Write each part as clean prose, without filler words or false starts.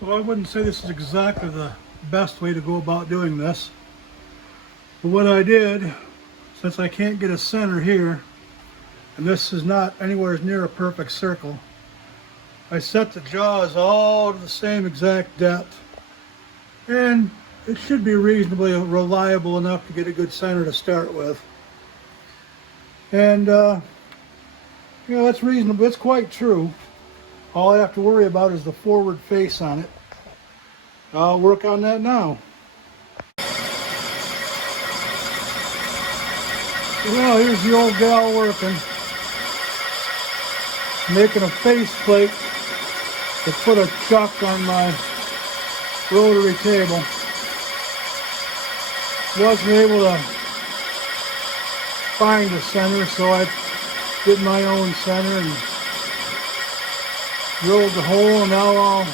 Well, I wouldn't say this is exactly the best way to go about doing this. But what I did, since I can't get a center here, and this is not anywhere near a perfect circle, I set the jaws all to the same exact depth. And it should be reasonably reliable enough to get a good center to start with. And, you know, that's reasonable. It's quite true. All I have to worry about is the forward face on it. I'll work on that now. Well, here's the old gal working. Making a face plate to put a chuck on my rotary table. Wasn't able to find a center, so I did my own center and drilled the hole, and now I'll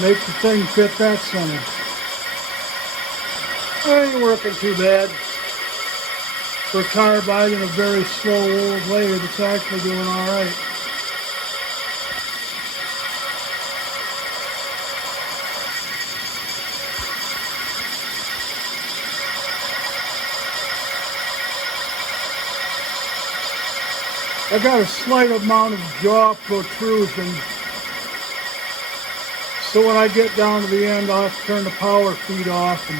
make the thing fit that center. It ain't working too bad. For carbide and a very slow old lathe, it's actually doing all right. I got a slight amount of jaw protrusion, so when I get down to the end, I'll have to turn the power feed off and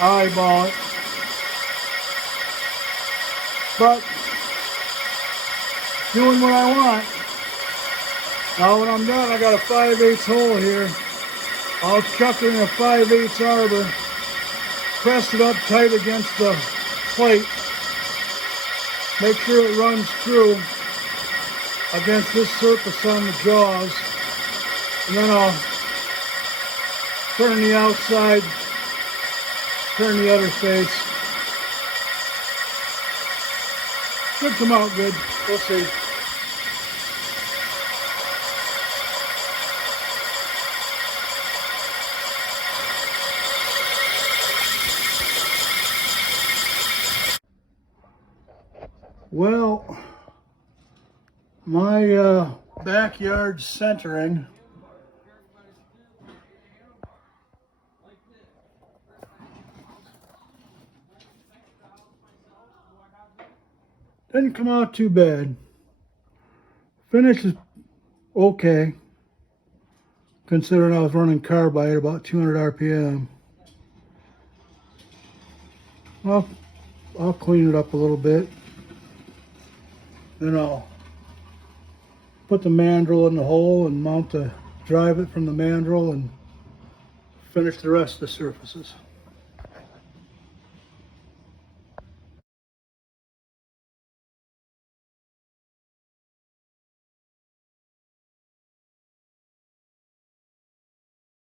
eyeball it. But doing what I want. Now when I'm done, I got a 5/8 hole here. I'll chuck it in a 5/8 arbor, press it up tight against the plate, make sure it runs through against this surface on the jaws, and then I'll turn the outside, turn the other face. Should come out good. We'll see. Well, my backyard centering didn't come out too bad. Finish is okay, considering I was running carbide about 200 RPM. I'll clean it up a little bit. Then I'll put the mandrel in the hole and drive it from the mandrel and finish the rest of the surfaces.